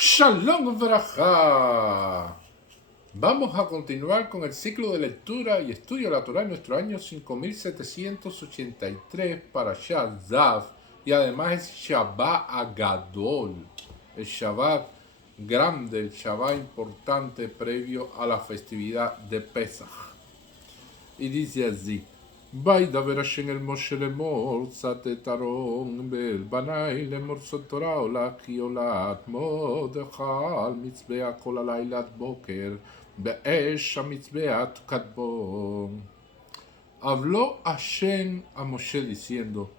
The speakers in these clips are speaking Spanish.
Shalom Vrajá. Vamos a continuar con el ciclo de lectura y estudio de la Torah en nuestro año 5783 para Shadzav, y además es Shabbat Agadol, el Shabbat grande, el Shabbat importante previo a la festividad de Pesach. Y dice así: וידבר השם אל משה לאמור, שאת את אהרון ואל בני לאמור סוד תורה עולה כי עולת מרדכי על מזבח כל הלילה עד בוקר, באש המזבח תקדבו. Habló Hashem a Moshe diciendo: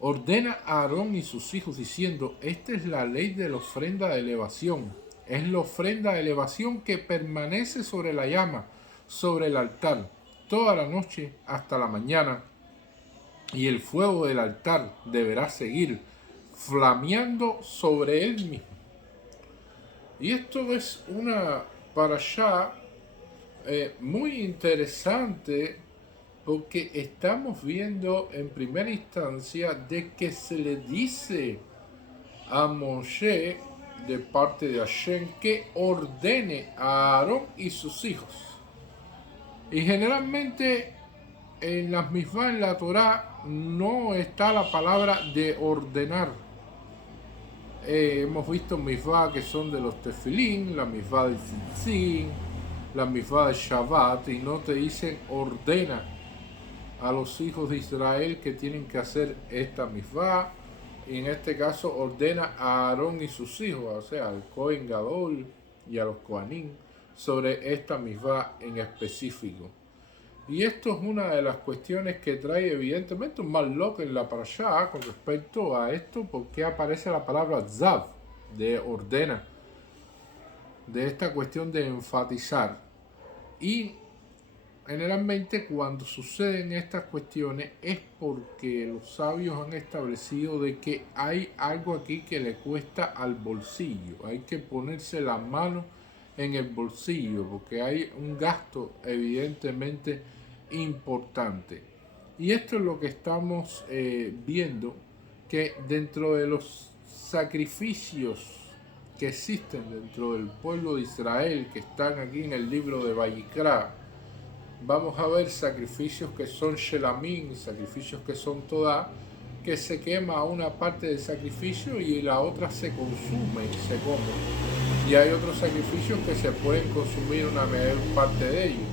ordena a Aarón y sus hijos diciendo, esta es la ley de la ofrenda de elevación. Es la ofrenda de elevación que permanece sobre la llama, sobre el altar, toda la noche hasta la mañana, y el fuego del altar deberá seguir flameando sobre él mismo. Y esto es una parashá muy interesante, porque estamos viendo en primera instancia de que se le dice a Moshe de parte de Hashem que ordene a Aarón y sus hijos. Y generalmente en las misvah en la Torah no está la palabra de ordenar. Hemos visto misvah que son de los tefilín, la misvah de tzitzin, la misvah de Shabbat, y no te dicen ordena a los hijos de Israel que tienen que hacer esta misvah. Y en este caso ordena a Aarón y sus hijos, o sea, al Cohen Gadol y a los Kohanim, sobre esta misvah en específico. Y esto es una de las cuestiones que trae evidentemente un mal loco en la parashá con respecto a esto, porque aparece la palabra zav, de ordena, de esta cuestión de enfatizar. Y generalmente cuando suceden estas cuestiones es porque los sabios han establecido de que hay algo aquí que le cuesta al bolsillo, hay que ponerse la mano en el bolsillo, porque hay un gasto evidentemente importante. Y esto es lo que estamos viendo, que dentro de los sacrificios que existen dentro del pueblo de Israel, que están aquí en el libro de Vayikra, vamos a ver sacrificios que son shelamim, sacrificios que son toda, que se quema una parte del sacrificio y la otra se consume y se come. Y hay otros sacrificios que se pueden consumir una mayor parte de ellos.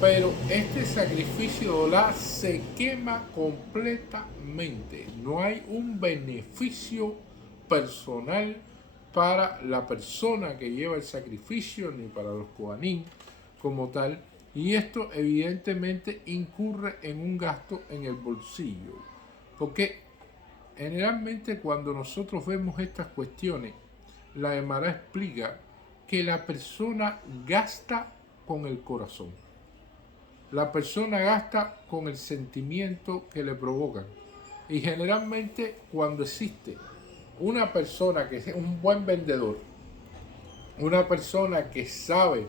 Pero este sacrificio de Olá se quema completamente. No hay un beneficio personal para la persona que lleva el sacrificio, ni para los Kohanim como tal. Y esto evidentemente incurre en un gasto en el bolsillo. Porque generalmente cuando nosotros vemos estas cuestiones, la Gemara explica que la persona gasta con el corazón. La persona gasta con el sentimiento que le provocan. Y generalmente cuando existe una persona que es un buen vendedor, una persona que sabe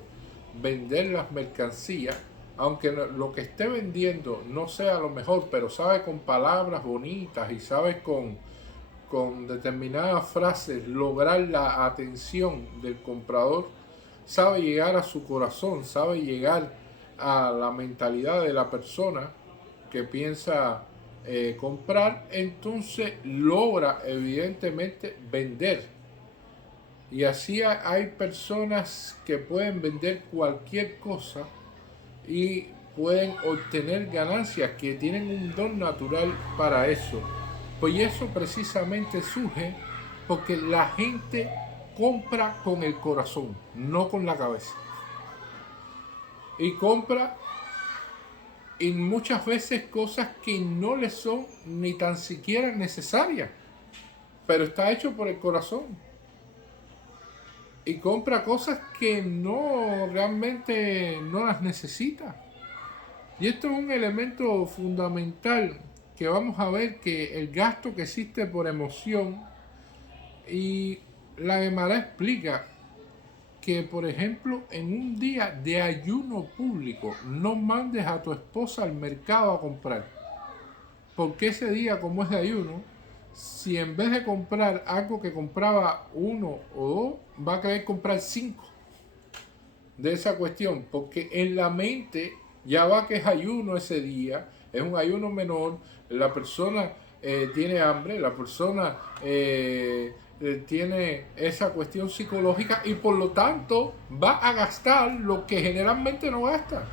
vender las mercancías, aunque lo que esté vendiendo no sea lo mejor, pero sabe con palabras bonitas y sabe con determinadas frases lograr la atención del comprador, sabe llegar a su corazón, sabe llegar a la mentalidad de la persona que piensa comprar, entonces logra evidentemente vender. Y así hay personas que pueden vender cualquier cosa y pueden obtener ganancias, que tienen un don natural para eso. Pues eso precisamente surge porque la gente compra con el corazón, no con la cabeza. Y compra y muchas veces cosas que no le son ni tan siquiera necesarias, pero está hecho por el corazón. Y compra cosas que no realmente no las necesita. Y esto es un elemento fundamental que vamos a ver, que el gasto que existe por emoción. Y la Gemara explica que, por ejemplo, en un día de ayuno público no mandes a tu esposa al mercado a comprar, porque ese día, como es de ayuno, si en vez de comprar algo que compraba uno o dos, va a querer comprar 5 de esa cuestión, porque en la mente ya va que es ayuno ese día, es un ayuno menor, la persona tiene hambre, la persona tiene esa cuestión psicológica y por lo tanto va a gastar lo que generalmente no gasta.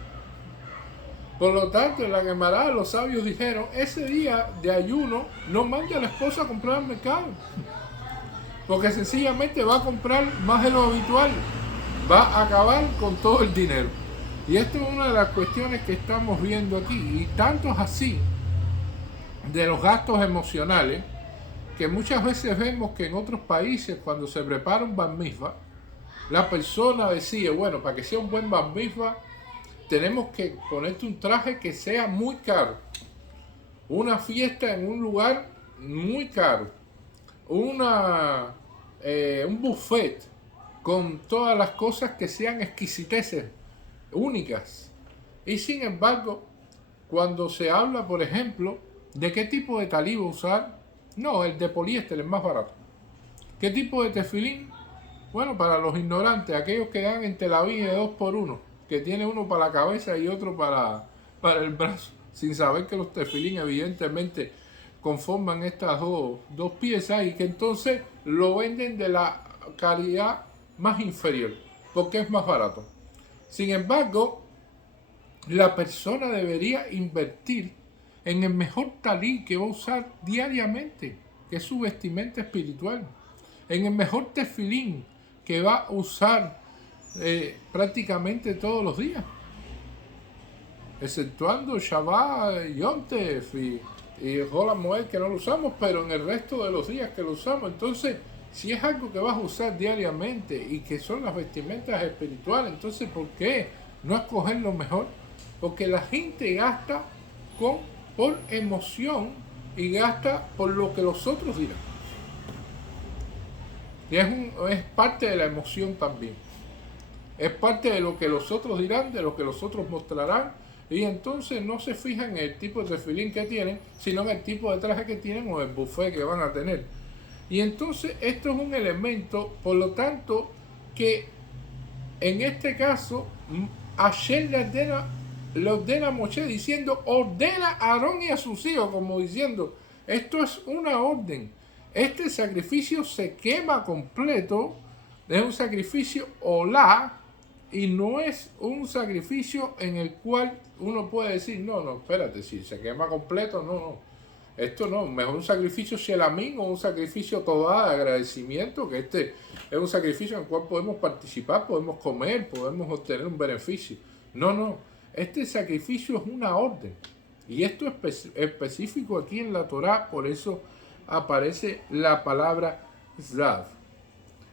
Por lo tanto, en la Gemara los sabios dijeron, ese día de ayuno no mande a la esposa a comprar al mercado, porque sencillamente va a comprar más de lo habitual, va a acabar con todo el dinero. Y esto es una de las cuestiones que estamos viendo aquí, y tanto es así de los gastos emocionales, que muchas veces vemos que en otros países cuando se prepara un bar mitzvah, la persona decide, bueno, para que sea un buen bar mitzvah, tenemos que ponerte un traje que sea muy caro, una fiesta en un lugar muy caro, un buffet con todas las cosas que sean exquisiteces, únicas. Y sin embargo, cuando se habla, por ejemplo, de qué tipo de talí usar, no, el de poliéster es más barato. ¿Qué tipo de tefilín? Bueno, para los ignorantes, aquellos que dan en Tel Aviv de 2x1, que tiene uno para la cabeza y otro para el brazo, sin saber que los tefilín evidentemente conforman estas dos piezas y que entonces lo venden de la calidad más inferior, porque es más barato. Sin embargo, la persona debería invertir en el mejor talí que va a usar diariamente, que es su vestimenta espiritual, en el mejor tefilín que va a usar prácticamente todos los días, exceptuando Shabbat, Yom Tov y Hol Moed, que no lo usamos, pero en el resto de los días que lo usamos. Entonces, si es algo que vas a usar diariamente y que son las vestimentas espirituales, entonces ¿por qué no escoger lo mejor? Porque la gente gasta por emoción y gasta por lo que los otros dirán. Y es parte de la emoción también. Es parte de lo que los otros dirán, de lo que los otros mostrarán. Y entonces no se fijan en el tipo de tefilín que tienen, sino en el tipo de traje que tienen o el buffet que van a tener. Y entonces esto es un elemento, por lo tanto, que en este caso, Hashem le ordena a Moshe diciendo, ordena a Aarón y a sus hijos, como diciendo, esto es una orden. Este sacrificio se quema completo, es un sacrificio olá, y no es un sacrificio en el cual uno puede decir, no, espérate, si se quema completo, no. Esto no, mejor un sacrificio shelamín o un sacrificio toda de agradecimiento, que este es un sacrificio en el cual podemos participar, podemos comer, podemos obtener un beneficio. No, este sacrificio es una orden. Y esto es específico aquí en la Torá, por eso aparece la palabra Zav.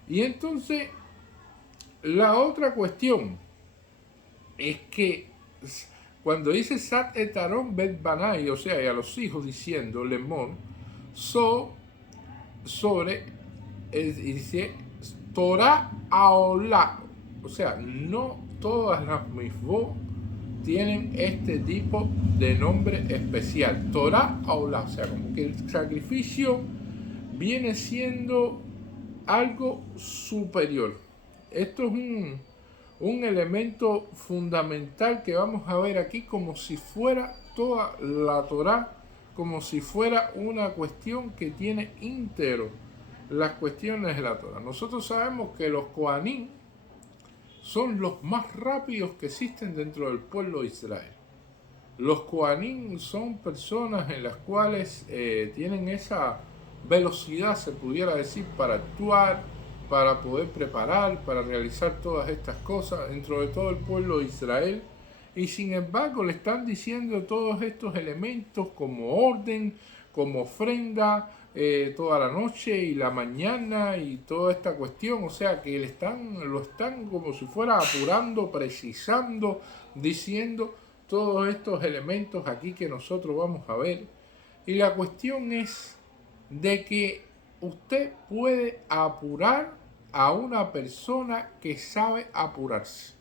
Y entonces, la otra cuestión es que cuando dice Sat et Aarón bet Banai, o sea, y a los hijos diciendo Lemón, sobre, dice Torah Aolá, o sea, no todas las misvot tienen este tipo de nombre especial, Torah Aolá, o sea, como que el sacrificio viene siendo algo superior. Esto es un elemento fundamental que vamos a ver aquí como si fuera toda la Torá, como si fuera una cuestión que tiene íntegro las cuestiones de la Torá. Nosotros sabemos que los Kohanim son los más rápidos que existen dentro del pueblo de Israel. Los Kohanim son personas en las cuales tienen esa velocidad, se pudiera decir, para actuar, para poder preparar, para realizar todas estas cosas dentro de todo el pueblo de Israel. Y sin embargo le están diciendo todos estos elementos como orden, como ofrenda, toda la noche y la mañana y toda esta cuestión. O sea que lo están como si fuera apurando, precisando, diciendo todos estos elementos aquí que nosotros vamos a ver. Y la cuestión es de que usted puede apurar a una persona que sabe apurarse.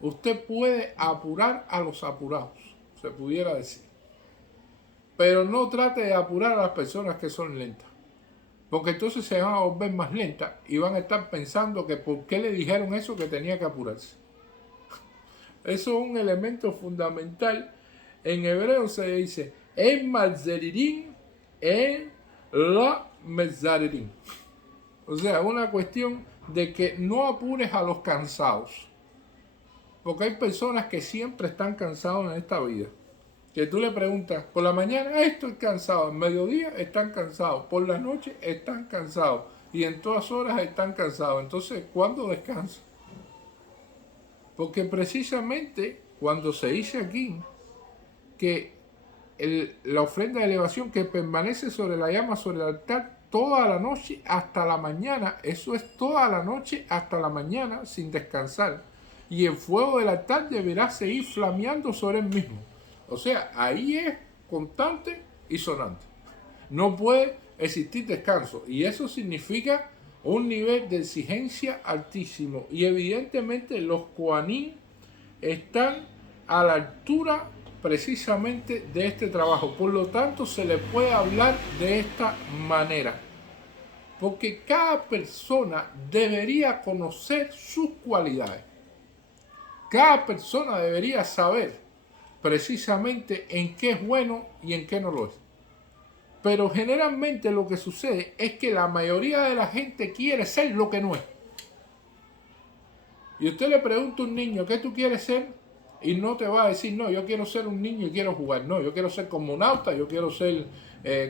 Usted puede apurar a los apurados, se pudiera decir. Pero no trate de apurar a las personas que son lentas. porque entonces se van a volver más lentas y van a estar pensando que por qué le dijeron eso, que tenía que apurarse. Eso es un elemento fundamental. En hebreo se dice en Matzeririm, en la Mezzaririm. O sea, una cuestión de que no apures a los cansados. Porque hay personas que siempre están cansados en esta vida. Que tú le preguntas, por la mañana estoy cansado, en mediodía están cansados, por la noche están cansados y en todas horas están cansados. Entonces, ¿cuándo descansan? Porque precisamente cuando se dice aquí que la ofrenda de elevación que permanece sobre la llama, sobre el altar, toda la noche hasta la mañana, eso es toda la noche hasta la mañana sin descansar. Y el fuego del altar deberá seguir flameando sobre él mismo. O sea, ahí es constante y sonante. No puede existir descanso. Y eso significa un nivel de exigencia altísimo. Y evidentemente los Kohanim están a la altura precisamente de este trabajo. Por lo tanto, se le puede hablar de esta manera. Porque cada persona debería conocer sus cualidades. Cada persona debería saber precisamente en qué es bueno y en qué no lo es. Pero generalmente lo que sucede es que la mayoría de la gente quiere ser lo que no es. Y usted le pregunta a un niño, ¿qué tú quieres ser? Y no te va a decir, no, yo quiero ser un niño y quiero jugar. No, yo quiero ser cosmonauta, yo quiero ser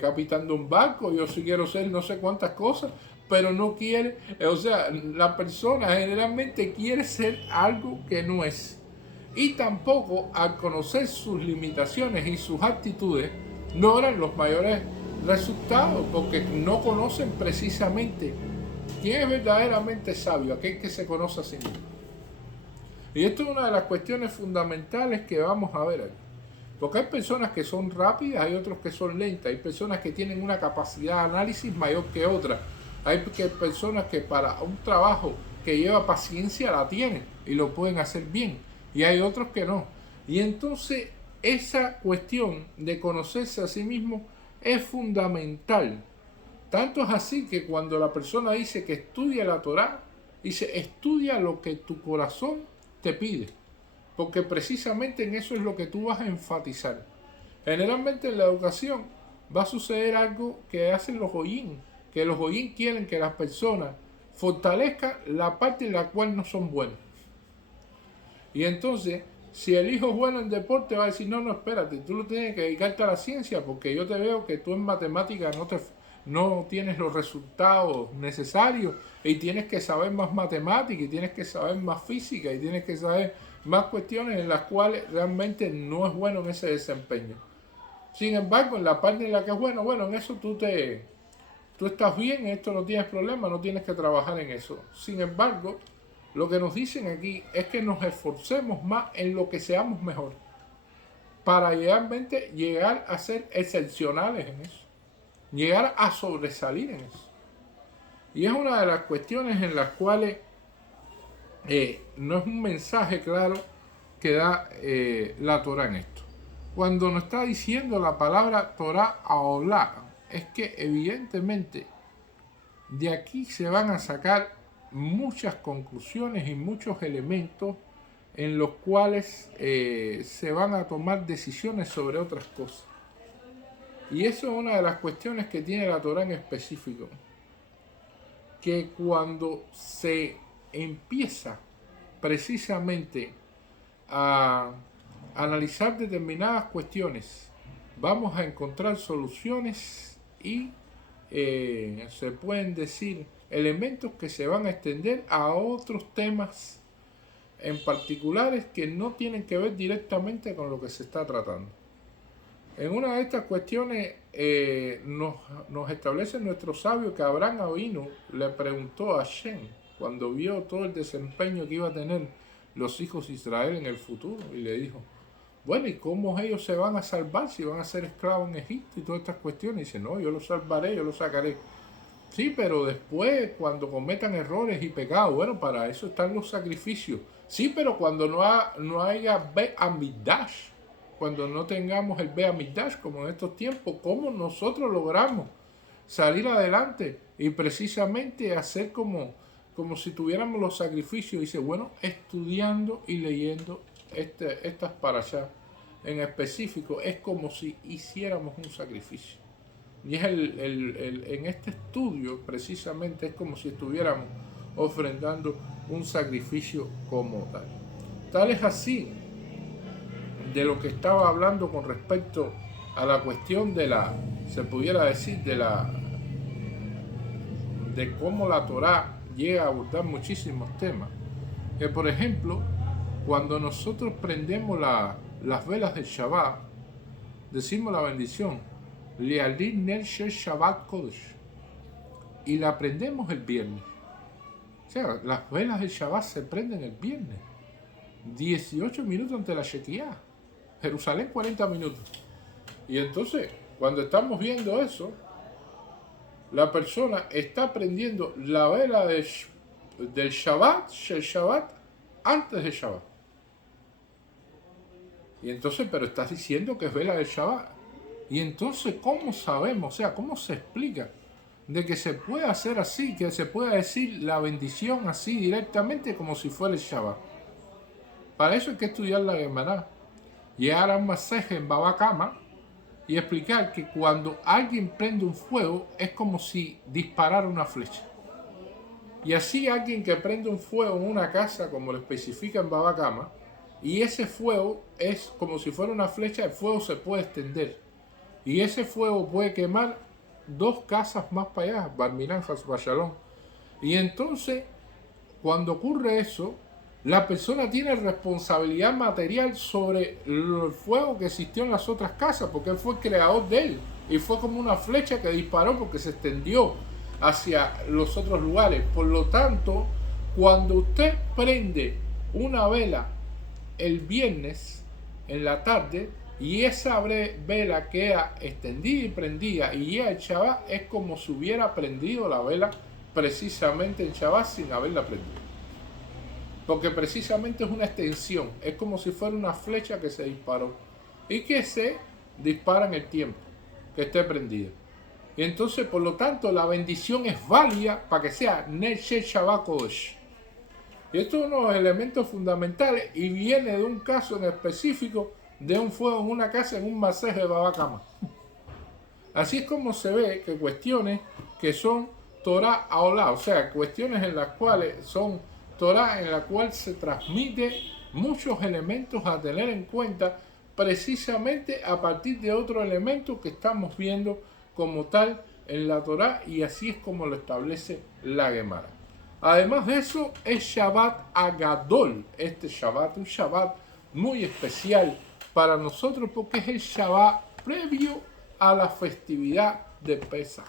capitán de un barco, yo sí quiero ser no sé cuántas cosas, pero no quiere, o sea, la persona generalmente quiere ser algo que no es. Y tampoco, al conocer sus limitaciones y sus actitudes, logran los mayores resultados, porque no conocen precisamente quién es verdaderamente sabio, aquel que se conoce a sí mismo. Y esto es una de las cuestiones fundamentales que vamos a ver aquí. Porque hay personas que son rápidas, hay otros que son lentas, hay personas que tienen una capacidad de análisis mayor que otras, hay personas que para un trabajo que lleva paciencia la tienen y lo pueden hacer bien, y hay otros que no. Y entonces esa cuestión de conocerse a sí mismo es fundamental. Tanto es así que cuando la persona dice que estudia la Torá, dice estudia lo que tu corazón te pide, porque precisamente en eso es lo que tú vas a enfatizar. Generalmente en la educación va a suceder algo que hacen los goyín, que los goyín quieren que las personas fortalezcan la parte en la cual no son buenos. Y entonces, si el hijo es bueno en deporte, va a decir, no, no, espérate, tú lo tienes que dedicarte a la ciencia, porque yo te veo que tú en matemáticas no tienes los resultados necesarios y tienes que saber más matemática y tienes que saber más física y tienes que saber más cuestiones en las cuales realmente no es bueno en ese desempeño. Sin embargo, en la parte en la que es bueno, en eso tú estás bien, en esto no tienes problema, no tienes que trabajar en eso. Sin embargo, lo que nos dicen aquí es que nos esforcemos más en lo que seamos mejor para realmente llegar a ser excepcionales en eso, llegar a sobresalir en eso. Y es una de las cuestiones en las cuales no es un mensaje claro que da la Torah en esto. Cuando nos está diciendo la palabra Torah Aolá, es que evidentemente de aquí se van a sacar muchas conclusiones y muchos elementos en los cuales se van a tomar decisiones sobre otras cosas. Y eso es una de las cuestiones que tiene la Torah en específico. Que cuando se empieza precisamente a analizar determinadas cuestiones, vamos a encontrar soluciones y se pueden decir elementos que se van a extender a otros temas en particulares que no tienen que ver directamente con lo que se está tratando. En una de estas cuestiones nos establece nuestro sabio que Abraham Avinu le preguntó a Hashem cuando vio todo el desempeño que iba a tener los hijos de Israel en el futuro y le dijo, bueno, ¿y cómo ellos se van a salvar si van a ser esclavos en Egipto y todas estas cuestiones? Y dice, no, yo los salvaré, yo los sacaré. Sí, pero después, cuando cometan errores y pecados, bueno, para eso están los sacrificios. Sí, pero cuando no haya Beit Hamikdash, cuando no tengamos el Beit Hamikdash, como en estos tiempos, ¿cómo nosotros logramos salir adelante y precisamente hacer como si tuviéramos los sacrificios. Dice, bueno, estudiando y leyendo estas parashá en específico, es como si hiciéramos un sacrificio. Y es en este estudio precisamente es como si estuviéramos ofrendando un sacrificio como tal. Tal es así de lo que estaba hablando con respecto a la cuestión se pudiera decir, de cómo la Torá llega a abordar muchísimos temas. Que por ejemplo, cuando nosotros prendemos las velas del Shabbat, decimos la bendición, Lealir Ner Shel Shabbat Kodesh, y la prendemos el viernes. O sea, las velas del Shabbat se prenden el viernes, 18 minutos ante la Shekiah, Jerusalén 40 minutos. Y entonces, cuando estamos viendo eso, la persona está prendiendo la vela del Shabbat, Shel Shabbat, antes del Shabbat. Y entonces, pero estás diciendo que es vela del Shabbat. Y entonces, ¿cómo sabemos? O sea, ¿cómo se explica de que se puede hacer así, que se pueda decir la bendición así directamente como si fuera el Shabbat? Para eso hay que estudiar la Gemara, llegar a un masaje en Baba Kama y explicar que cuando alguien prende un fuego es como si disparara una flecha. Y así alguien que prende un fuego en una casa, como lo especifica en Baba Kama, y ese fuego es como si fuera una flecha, el fuego se puede extender. Y ese fuego puede quemar 2 casas más para allá, Barminan, Hasbashalom. Y entonces, cuando ocurre eso, la persona tiene responsabilidad material sobre el fuego que existió en las otras casas, porque él fue el creador de él. Y fue como una flecha que disparó porque se extendió hacia los otros lugares. Por lo tanto, cuando usted prende una vela el viernes en la tarde, y esa vela queda extendida y prendida y llega el Shabbat, es como si hubiera prendido la vela precisamente en Shabbat sin haberla prendido. Porque precisamente es una extensión, es como si fuera una flecha que se disparó y que se dispara en el tiempo que esté prendida. Y entonces, por lo tanto, la bendición es válida para que sea Ner Shel Shabbat Kodesh. Y esto es uno de los elementos fundamentales y viene de un caso en específico de un fuego en una casa en un masaje de Baba Kama. Así es como se ve que cuestiones que son Torah Aolá, o sea, cuestiones en las cuales son Torah, en la cual se transmite muchos elementos a tener en cuenta precisamente a partir de otro elemento que estamos viendo como tal en la Torah, y así es como lo establece la Gemara. Además de eso, es Shabbat Agadol, este Shabbat, un Shabbat muy especial para nosotros porque es el Shabbat previo a la festividad de Pesach.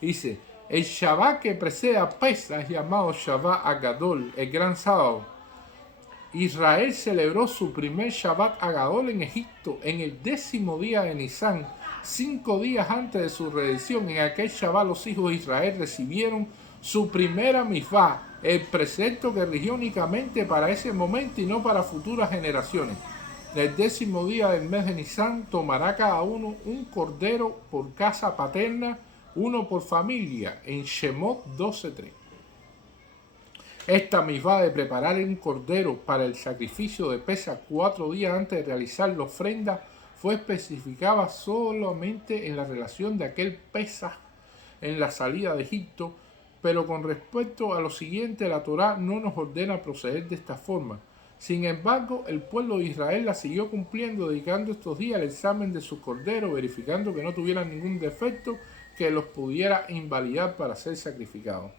Dice, el Shabbat que precede a Pesach es llamado Shabbat Agadol, el gran sábado. Israel celebró su primer Shabbat Agadol en Egipto en el 10º día de Nisan, 5 días antes de su redención. En aquel Shabbat los hijos de Israel recibieron su primera mifá, el precepto que rigió únicamente para ese momento y no para futuras generaciones. El 10º día del mes de Nisan tomará cada uno un cordero por casa paterna, uno por familia, en Shemot 12:3. Esta mifá de preparar un cordero para el sacrificio de Pesach 4 días antes de realizar la ofrenda fue especificada solamente en la relación de aquel Pesach en la salida de Egipto, pero con respecto a lo siguiente, la Torá no nos ordena proceder de esta forma. Sin embargo, el pueblo de Israel la siguió cumpliendo, dedicando estos días al examen de su cordero, verificando que no tuvieran ningún defecto que los pudiera invalidar para ser sacrificados.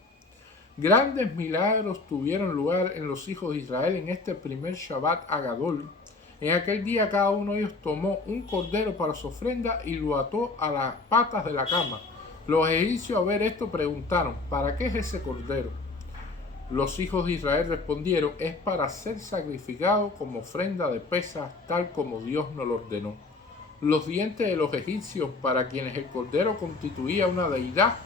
Grandes milagros tuvieron lugar en los hijos de Israel en este primer Shabbat Agadol. En aquel día cada uno de ellos tomó un cordero para su ofrenda y lo ató a las patas de la cama. Los egipcios al ver esto preguntaron, ¿para qué es ese cordero? Los hijos de Israel respondieron, es para ser sacrificado como ofrenda de Pesach, tal como Dios nos lo ordenó. Los dientes de los egipcios, para quienes el cordero constituía una deidad,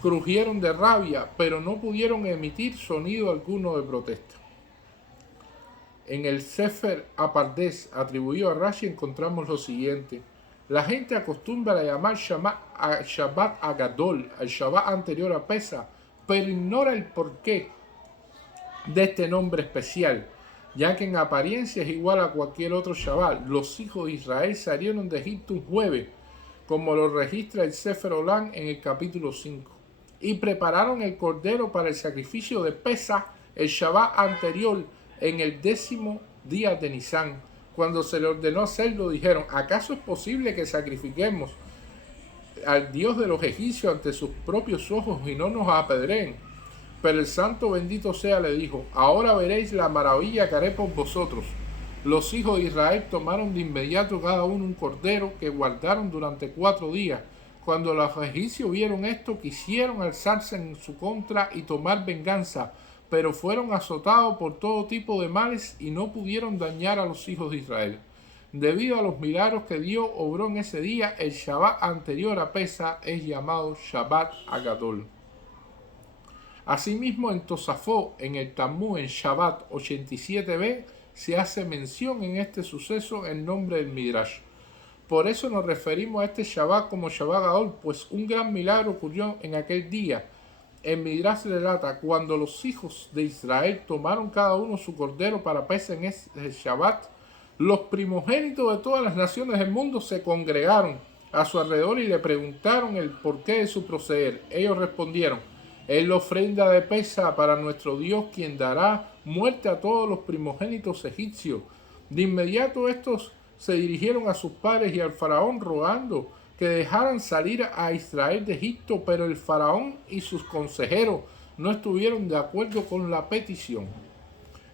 crujieron de rabia, pero no pudieron emitir sonido alguno de protesta. En el Sefer Apardés, atribuido a Rashi, encontramos lo siguiente. La gente acostumbra a llamar Shabbat Agadol, al Shabbat anterior a Pesach, pero ignora el porqué de este nombre especial, ya que en apariencia es igual a cualquier otro Shabbat. Los hijos de Israel salieron de Egipto un jueves, como lo registra el Sefer Olam en el capítulo 5, y prepararon el cordero para el sacrificio de Pesach, el Shabbat anterior, en el 10º día de Nisan. Cuando se le ordenó hacerlo, dijeron: ¿acaso es posible que sacrifiquemos al Dios de los egipcios ante sus propios ojos y no nos apedreen? Pero el santo bendito sea le dijo: ahora veréis la maravilla que haré por vosotros. Los hijos de Israel tomaron de inmediato cada uno un cordero que guardaron durante 4 días. Cuando los egipcios vieron esto, quisieron alzarse en su contra y tomar venganza, pero fueron azotados por todo tipo de males y no pudieron dañar a los hijos de Israel. Debido a los milagros que Dios obró en ese día, el Shabbat anterior a Pesach es llamado Shabbat Agadol. Asimismo, en Tosafot, en el Talmud, en Shabbat 87b, se hace mención en este suceso en nombre del Midrash. Por eso nos referimos a este Shabbat como Shabbat Gadol, pues un gran milagro ocurrió en aquel día. El Midrash relata: cuando los hijos de Israel tomaron cada uno su cordero para Pesach en ese Shabbat, los primogénitos de todas las naciones del mundo se congregaron a su alrededor y le preguntaron el porqué de su proceder. Ellos respondieron: es la ofrenda de Pesach para nuestro Dios, quien dará muerte a todos los primogénitos egipcios. De inmediato estos se dirigieron a sus padres y al faraón rogando que dejaran salir a Israel de Egipto, pero el faraón y sus consejeros no estuvieron de acuerdo con la petición.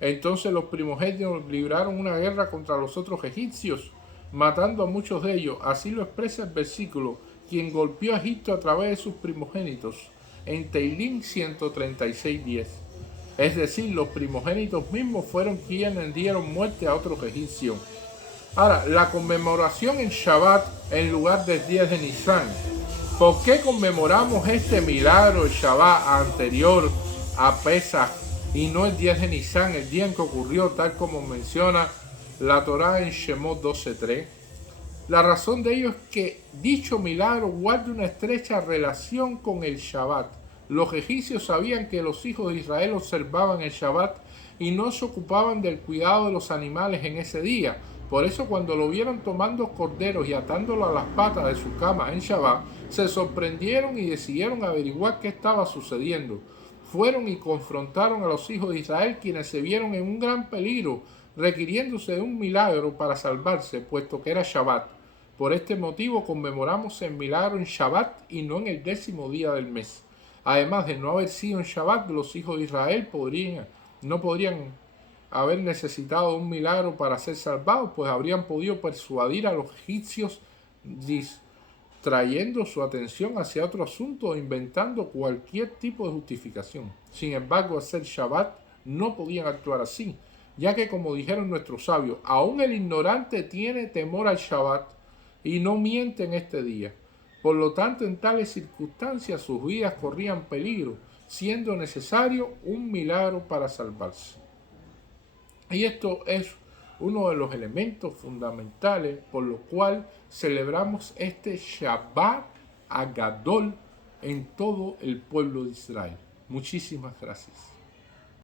Entonces los primogénitos libraron una guerra contra los otros egipcios, matando a muchos de ellos. Así lo expresa el versículo: quien golpeó a Egipto a través de sus primogénitos, en Teilín 136:10. Es decir, los primogénitos mismos fueron quienes dieron muerte a otros egipcios. Ahora, la conmemoración en Shabbat en lugar del 10 de Nisan. ¿Por qué conmemoramos este milagro, el Shabbat anterior a Pesach, y no el 10 de Nisan, el día en que ocurrió, tal como menciona la Torá en Shemot 12:3? La razón de ello es que dicho milagro guarda una estrecha relación con el Shabbat. Los egipcios sabían que los hijos de Israel observaban el Shabbat y no se ocupaban del cuidado de los animales en ese día. Por eso, cuando lo vieron tomando corderos y atándolo a las patas de su cama en Shabbat, se sorprendieron y decidieron averiguar qué estaba sucediendo. Fueron y confrontaron a los hijos de Israel, quienes se vieron en un gran peligro, requiriéndose de un milagro para salvarse, puesto que era Shabbat. Por este motivo conmemoramos el milagro en Shabbat y no en el 10º día del mes. Además de no haber sido en Shabbat, los hijos de Israel no podrían haber necesitado un milagro para ser salvados, pues habrían podido persuadir a los egipcios distrayendo su atención hacia otro asunto o inventando cualquier tipo de justificación. Sin embargo, al ser Shabbat no podían actuar así, ya que, como dijeron nuestros sabios, aún el ignorante tiene temor al Shabbat y no miente en este día. Por lo tanto, en tales circunstancias sus vidas corrían peligro, siendo necesario un milagro para salvarse. Y esto es uno de los elementos fundamentales por lo cual celebramos este Shabbat Agadol en todo el pueblo de Israel. Muchísimas gracias.